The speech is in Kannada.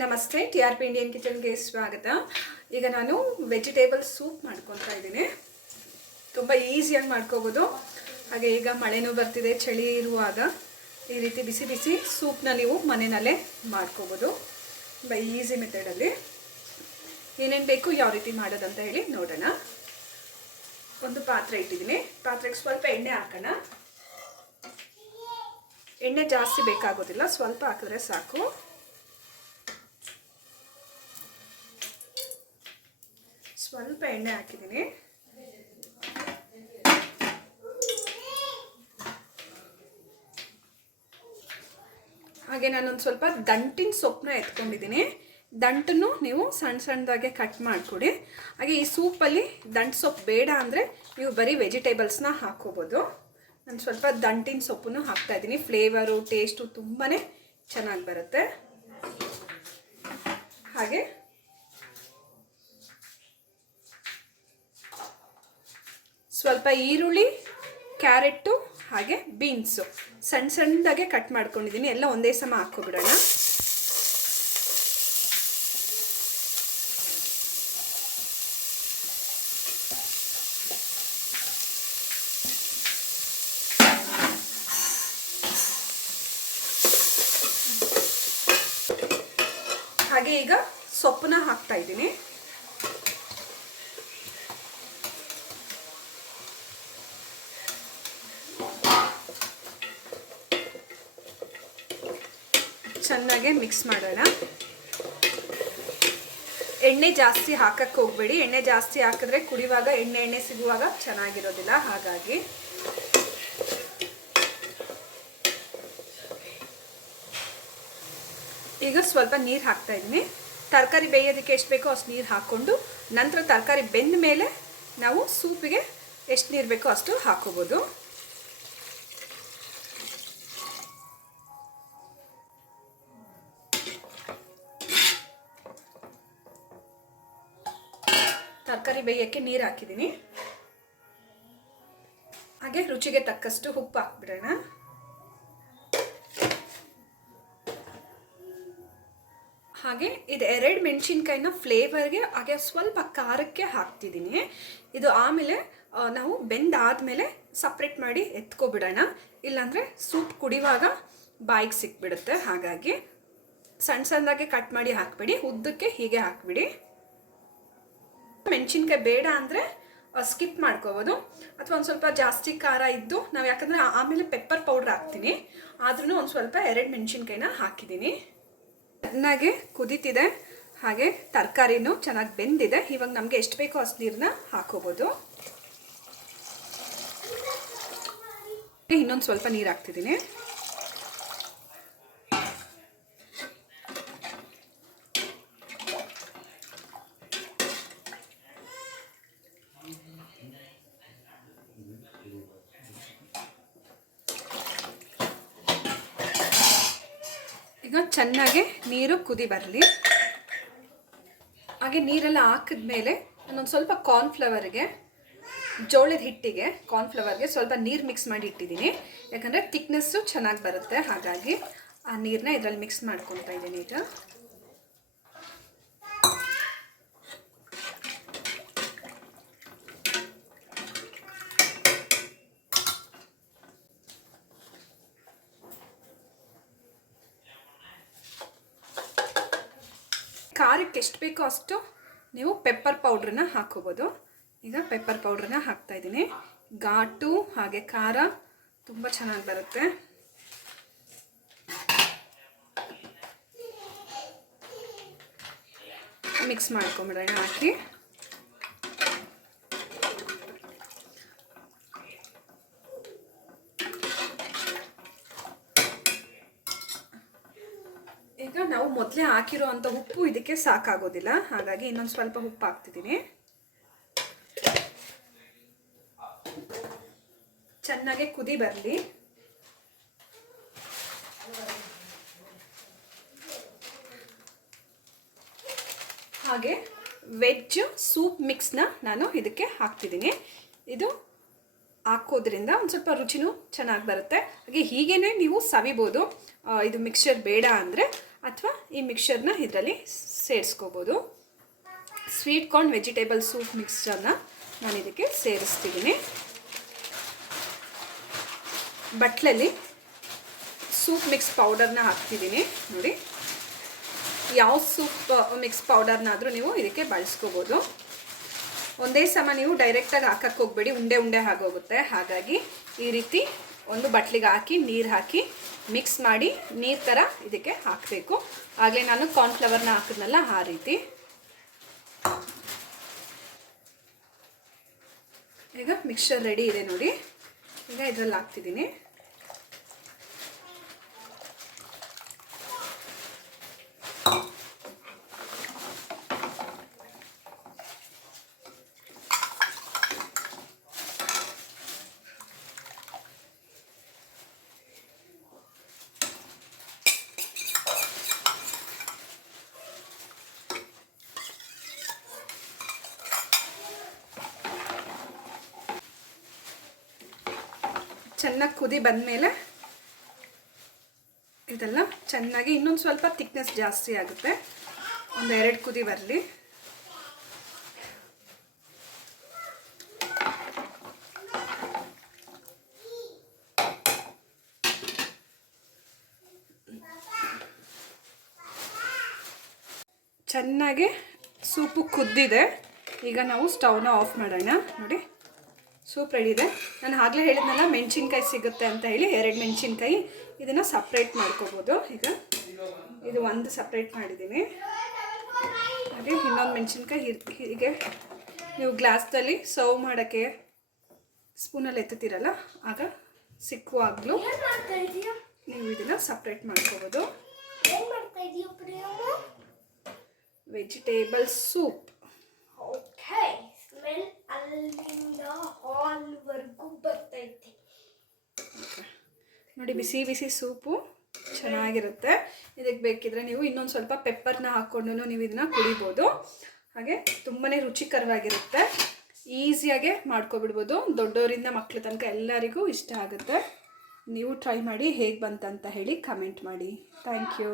ನಮಸ್ತೆ, ಟಿ ಆರ್ ಪಿ ಇಂಡಿಯನ್ ಕಿಚನ್ಗೆ ಸ್ವಾಗತ. ಈಗ ನಾನು ವೆಜಿಟೇಬಲ್ ಸೂಪ್ ಮಾಡ್ಕೊತಾ ಇದ್ದೀನಿ. ತುಂಬ ಈಸಿಯಾಗಿ ಮಾಡ್ಕೋಬೋದು. ಹಾಗೆ ಈಗ ಮಳೆನೂ ಬರ್ತಿದೆ, ಚಳಿ ಇರುವಾಗ. ಈ ರೀತಿ ಬಿಸಿ ಬಿಸಿ ಸೂಪ್ನ ನೀವು ಮನೆಯಲ್ಲೇ ಮಾಡ್ಕೋಬೋದು. ತುಂಬ ಈಸಿ ಮೆಥಡಲ್ಲಿ ಏನೇನು ಬೇಕು, ಯಾವ ರೀತಿ ಮಾಡೋದಂತ ಹೇಳಿ ನೋಡೋಣ. ಒಂದು ಪಾತ್ರೆ ಇಟ್ಟಿದ್ದೀನಿ. ಪಾತ್ರೆಗೆ ಸ್ವಲ್ಪ ಎಣ್ಣೆ ಹಾಕೋಣ. ಎಣ್ಣೆ ಜಾಸ್ತಿ ಬೇಕಾಗೋದಿಲ್ಲ, ಸ್ವಲ್ಪ ಹಾಕಿದ್ರೆ ಸಾಕು. ಸ್ವಲ್ಪ ಎಣ್ಣೆ ಹಾಕಿದ್ದೀನಿ. ಹಾಗೆ ನಾನೊಂದು ಸ್ವಲ್ಪ ದಂಟಿನ ಸೊಪ್ಪನ್ನ ಎತ್ಕೊಂಡಿದ್ದೀನಿ. ದಂಟನ್ನು ನೀವು ಸಣ್ಣ ಸಣ್ಣದಾಗೆ ಕಟ್ ಮಾಡಿಕೊಡಿ. ಹಾಗೆ ಈ ಸೂಪಲ್ಲಿ ದಂಟು ಸೊಪ್ಪು ಬೇಡ ಅಂದರೆ ನೀವು ಬರೀ ವೆಜಿಟೇಬಲ್ಸ್ನ ಹಾಕೋಬೋದು ನಾನು ಸ್ವಲ್ಪ ದಂಟಿನ ಸೊಪ್ಪನ್ನು ಹಾಕ್ತಾ ಇದ್ದೀನಿ. ಫ್ಲೇವರು ಟೇಸ್ಟು ತುಂಬಾ ಚೆನ್ನಾಗಿ ಬರುತ್ತೆ. ಹಾಗೆ ಸ್ವಲ್ಪ ಈರುಳ್ಳಿ ಕ್ಯಾರೆಟು ಹಾಗೆ ಬೀನ್ಸು. ಸಣ್ಣ ಸಣ್ಣದಾಗೆ ಕಟ್ ಮಾಡ್ಕೊಂಡಿದ್ದೀನಿ. ಎಲ್ಲ ಒಂದೇ ಸಮ ಹಾಕೋಬಿಡೋಣ ಹಾಗೆ ಈಗ ಸೊಪ್ಪನ್ನ ಹಾಕ್ತಾ ಇದ್ದೀನಿ. ಚೆನ್ನಾಗೆ ಮಿಕ್ಸ್ ಮಾಡೋಣ. ಎಣ್ಣೆ ಜಾಸ್ತಿ ಹಾಕಕ್ಕೆ ಹೋಗಬೇಡಿ. ಎಣ್ಣೆ ಜಾಸ್ತಿ ಹಾಕಿದ್ರೆ ಕುಡಿಯುವಾಗ ಎಣ್ಣೆ ಎಣ್ಣೆ ಸಿಗುವಾಗ ಚೆನ್ನಾಗಿರೋದಿಲ್ಲ. ಹಾಗಾಗಿ ಈಗ ಸ್ವಲ್ಪ ನೀರು ಹಾಕ್ತಾ ಇದ್ದೀನಿ. ತರಕಾರಿ ಬೇಯೋದಕ್ಕೆ ಎಷ್ಟು ಬೇಕೋ ಅಷ್ಟು ನೀರು ಹಾಕ್ಕೊಂಡು ನಂತರ ತರಕಾರಿ ಬೆಂದ ಮೇಲೆ ನಾವು ಸೂಪಿಗೆ ಎಷ್ಟು ನೀರು ಬೇಕೋ ಅಷ್ಟು ಹಾಕೋಬೋದು. ಬೇಯೋಕ್ಕೆ ನೀರು ಹಾಕಿದ್ದೀನಿ ಹಾಗೆ ರುಚಿಗೆ ತಕ್ಕಷ್ಟು ಉಪ್ಪು ಹಾಕ್ಬಿಡೋಣ. ಹಾಗೆ ಇದು ಎರಡು ಮೆಣಸಿನ್ಕಾಯಿನ ಫ್ಲೇವರ್ಗೆ ಹಾಗೆ ಸ್ವಲ್ಪ ಖಾರಕ್ಕೆ ಹಾಕ್ತಿದ್ದೀನಿ ಇದು ಆಮೇಲೆ ನಾವು ಬೆಂದಾದಮೇಲೆ ಸಪ್ರೇಟ್ ಮಾಡಿ ಎತ್ಕೊಬಿಡೋಣ. ಇಲ್ಲಾಂದರೆ ಸೂಪ್ ಕುಡಿಯುವಾಗ ಬಾಯಿಗೆ ಸಿಕ್ಬಿಡುತ್ತೆ. ಹಾಗಾಗಿ ಸಣ್ಣ ಸಣ್ಣದಾಗೆ ಕಟ್ ಮಾಡಿ ಹಾಕ್ಬಿಡಿ. ಉದ್ದಕ್ಕೆ ಹೀಗೆ ಹಾಕ್ಬಿಡಿ. ಮೆಣಸಿನ್ಕಾಯಿ ಬೇಡ ಅಂದರೆ ಸ್ಕಿಪ್ ಮಾಡ್ಕೋಬೋದು. ಅಥವಾ ಒಂದು ಸ್ವಲ್ಪ ಜಾಸ್ತಿ ಖಾರ ಇದ್ದು, ನಾವು ಯಾಕಂದರೆ ಆಮೇಲೆ ಪೆಪ್ಪರ್ ಪೌಡ್ರ್ ಹಾಕ್ತೀನಿ. ಆದ್ರೂ ಒಂದು ಸ್ವಲ್ಪ ಎರಡು ಮೆಣಸಿನ್ಕಾಯಿನ ಹಾಕಿದ್ದೀನಿ. ಚೆನ್ನಾಗಿ ಕುದೀತಿದೆ. ಹಾಗೆ ತರಕಾರಿನೂ ಚೆನ್ನಾಗಿ ಬೆಂದಿದೆ. ಇವಾಗ ನಮಗೆ ಎಷ್ಟು ಬೇಕೋ ಅಷ್ಟು ನೀರನ್ನ ಹಾಕೋಬೋದು. ಇನ್ನೊಂದು ಸ್ವಲ್ಪ ನೀರು ಹಾಕ್ತಿದ್ದೀನಿ. ಈಗ ಚೆನ್ನಾಗಿ ನೀರು ಕುದಿ ಬರಲಿ. ಹಾಗೆ ನೀರೆಲ್ಲ ಹಾಕಿದ್ಮೇಲೆ ನಾನೊಂದು ಸ್ವಲ್ಪ ಕಾರ್ನ್ಫ್ಲವರ್ಗೆ ಜೋಳದ ಹಿಟ್ಟಿಗೆ ಕಾರ್ನ್ಫ್ಲವರ್ಗೆ ಸ್ವಲ್ಪ ನೀರು ಮಿಕ್ಸ್ ಮಾಡಿ ಇಟ್ಟಿದ್ದೀನಿ. ಯಾಕಂದರೆ ತಿಕ್ನೆಸ್ಸು ಚೆನ್ನಾಗಿ ಬರುತ್ತೆ. ಹಾಗಾಗಿ ಆ ನೀರನ್ನ ಇದರಲ್ಲಿ ಮಿಕ್ಸ್ ಮಾಡ್ಕೊತಾ ಇದ್ದೀನಿ ಈಗ. ಖಾರಕ್ಕೆ ಎಷ್ಟು ಬೇಕೋ ಅಷ್ಟು ನೀವು ಪೆಪ್ಪರ್ ಪೌಡ್ರನ್ನ ಹಾಕೋಬೋದು ಈಗ ಪೆಪ್ಪರ್ ಪೌಡ್ರನ್ನ ಹಾಕ್ತಾ ಇದ್ದೀನಿ. ಘಾಟು ಹಾಗೆ ಖಾರ ತುಂಬ ಚೆನ್ನಾಗಿ ಬರುತ್ತೆ. ಮಿಕ್ಸ್ ಮಾಡ್ಕೊಂಬಿಡೋಣ ಹಾಕಿ ಈಗ ನಾವು ಮೊದಲೇ ಹಾಕಿರೋ ಅಂಥ ಉಪ್ಪು ಇದಕ್ಕೆ ಸಾಕಾಗೋದಿಲ್ಲ. ಹಾಗಾಗಿ ಇನ್ನೊಂದು ಸ್ವಲ್ಪ ಉಪ್ಪು ಹಾಕ್ತಿದ್ದೀನಿ. ಚೆನ್ನಾಗಿ ಕುದಿ ಬರಲಿ. ಹಾಗೆ ವೆಜ್ ಸೂಪ್ ಮಿಕ್ಸ್ನ ನಾನು ಇದಕ್ಕೆ ಹಾಕ್ತಿದ್ದೀನಿ. ಇದು ಹಾಕೋದ್ರಿಂದ ಒಂದು ಸ್ವಲ್ಪ ರುಚಿನೂ ಚೆನ್ನಾಗಿ ಬರುತ್ತೆ. ಹಾಗೆ ಹೀಗೇ ನೀವು ಸವಿಬೋದು. ಇದು ಮಿಕ್ಸ್ಚರ್ ಬೇಡ ಅಂದರೆ ಅಥವಾ ಈ ಮಿಕ್ಸರ್ನ ಇದರಲ್ಲಿ ಸೇರಿಸ್ಕೋಬೋದು. ಸ್ವೀಟ್ ಕಾರ್ನ್ ವೆಜಿಟೇಬಲ್ ಸೂಪ್ ಮಿಕ್ಸ್ಚರ್ನ ನಾನು ಇದಕ್ಕೆ ಸೇರಿಸ್ತಿದ್ದೀನಿ. ಬಟ್ಲಲ್ಲಿ ಸೂಪ್ ಮಿಕ್ಸ್ ಪೌಡರ್ನ ಹಾಕ್ತಿದ್ದೀನಿ. ನೋಡಿ, ಯಾವ ಸೂಪ್ ಮಿಕ್ಸ್ ಪೌಡರ್ನಾದರೂ ನೀವು ಇದಕ್ಕೆ ಬಳಸ್ಕೋಬೋದು. ಒಂದೇ ಸಮ ನೀವು ಡೈರೆಕ್ಟಾಗಿ ಹಾಕಕ್ಕೆ ಹೋಗ್ಬೇಡಿ, ಉಂಡೆ ಉಂಡೆ ಆಗೋಗುತ್ತೆ. ಹಾಗಾಗಿ ಈ ರೀತಿ ಒಂದು ಬಟ್ಲಿಗೆ ಹಾಕಿ, ನೀರು ಹಾಕಿ ಮಿಕ್ಸ್ ಮಾಡಿ ನೀರು ಥರ ಇದಕ್ಕೆ ಹಾಕಬೇಕು. ಆಗಲೇ ನಾನು ಕಾರ್ನ್ಫ್ಲವರ್ನ ಹಾಕಿದ್ನಲ್ಲ ಆ ರೀತಿ. ಈಗ ಮಿಕ್ಸರ್ ರೆಡಿ ಇದೆ ನೋಡಿ. ಈಗ ಇದರಲ್ಲಿ ಹಾಕ್ತಿದ್ದೀನಿ. ಚೆನ್ನಾಗಿ ಕುದಿ ಬಂದಮೇಲೆ ಇದೆಲ್ಲ ಚೆನ್ನಾಗಿ ಇನ್ನೊಂದು ಸ್ವಲ್ಪ ತಿಕ್ನೆಸ್ ಜಾಸ್ತಿ ಆಗುತ್ತೆ. ಒಂದು ಎರಡು ಕುದಿ ಬರಲಿ. ಚೆನ್ನಾಗಿ ಸೂಪು ಕುದ್ದಿದೆ. ಈಗ ನಾವು ಸ್ಟವ್ನ ಆಫ್ ಮಾಡೋಣ. ನೋಡಿ. ಸೂಪ್ ರೆಡಿ ಇದೆ. ನಾನು ಆಗಲೇ ಹೇಳಿದ್ನಲ್ಲ ಮೆಣಸಿನ್ಕಾಯಿ ಸಿಗುತ್ತೆ ಅಂತ ಹೇಳಿ ಎರಡು ಮೆಣಸಿನ್ಕಾಯಿ. ಇದನ್ನು ಸಪ್ರೇಟ್ ಮಾಡ್ಕೋಬೋದು. ಈಗ ಇದು ಒಂದು ಸಪ್ರೇಟ್ ಮಾಡಿದ್ದೀನಿ ಹಾಗೆ ಇನ್ನೊಂದು ಮೆಣಸಿನ್ಕಾಯಿ ಹೀಗೆ ನೀವು ಗ್ಲಾಸ್ದಲ್ಲಿ ಸರ್ವ್ ಮಾಡೋಕ್ಕೆ ಸ್ಪೂನಲ್ಲಿ ಎತ್ತುತ್ತೀರಲ್ಲ ಆಗ ಸಿಕ್ಕುವಾಗಲೂ ನೀವು ಇದನ್ನು ಸಪ್ರೇಟ್ ಮಾಡ್ಕೋಬೋದು. ವೆಜಿಟೇಬಲ್ ಸೂಪ್ ಓಕೆ ಸ್ಮೆಲ್ ಅಲ್ಲಿಂದ ಹಾಲ್ವರೆಗೂ ಬರ್ತೈತೆ. ನೋಡಿ, ಬಿಸಿ ಬಿಸಿ ಸೂಪು ಚೆನ್ನಾಗಿರುತ್ತೆ. ಇದಕ್ಕೆ ಬೇಕಿದ್ರೆ ನೀವು ಇನ್ನೊಂದು ಸ್ವಲ್ಪ ಪೆಪ್ಪರ್ನ ಹಾಕ್ಕೊಂಡು ನೀವು ಇದನ್ನ ಕುಡಿಬೋದು. ಹಾಗೆ ತುಂಬಾ ರುಚಿಕರವಾಗಿರುತ್ತೆ. ಈಸಿಯಾಗೆ ಮಾಡ್ಕೊಬಿಡ್ಬೋದು. ದೊಡ್ಡವರಿಂದ ಮಕ್ಕಳ ತನಕ ಎಲ್ಲರಿಗೂ ಇಷ್ಟ ಆಗುತ್ತೆ. ನೀವು ಟ್ರೈ ಮಾಡಿ ಹೇಗೆ ಬಂತಂತ ಹೇಳಿ ಕಮೆಂಟ್ ಮಾಡಿ. Thank you.